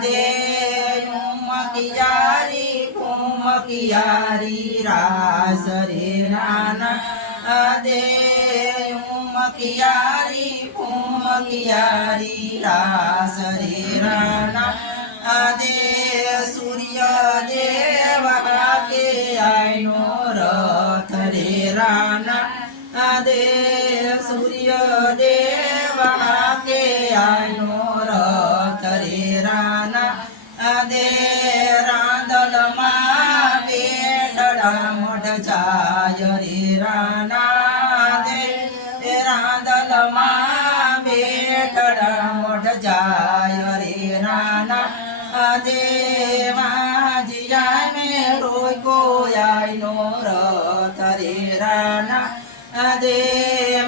दे मकियारी रास रे राना दे मकियारी रास रे राना दे सूर्य देव के आइनो रथ रे राना दे सूर्य देव के आइनो रथ रे राना दे रांदल मठ जाय रे राना दे रांदल मठ जाय रे राना दे माझिया में रोय को आइनो रथ रे राना दे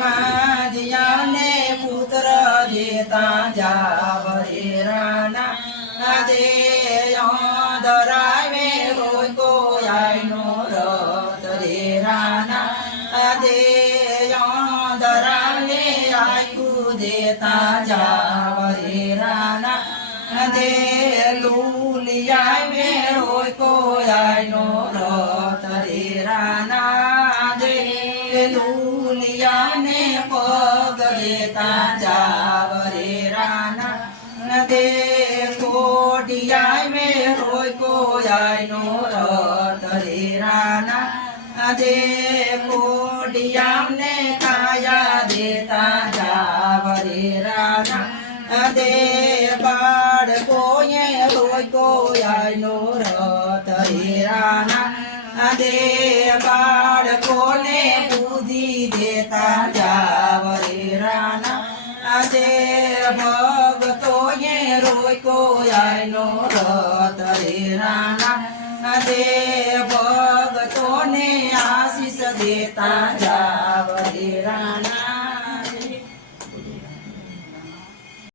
माझिया ने पुत्र देता जाव रे राना दे दराय में रोय को आइनो रथ रे राना दे दराने आयु देता जाव रे राना दे लूलिया में रोय को आइनो रथ रे राना दे लूलिया ने पग देता जाव रे राना दे कोटिया में रोय को आइनो रथ रे राना दे कोटिया ने काया देता जाव रे राना दे बाड़ को ये रोय को आइनो रथ रे राना दे बाड़ को ने बुद्धि देता जाव रे राना दे भगतो ये रोय को आइनो रथ रे राना दे भगतो ने आशीष देता जाव रे राना।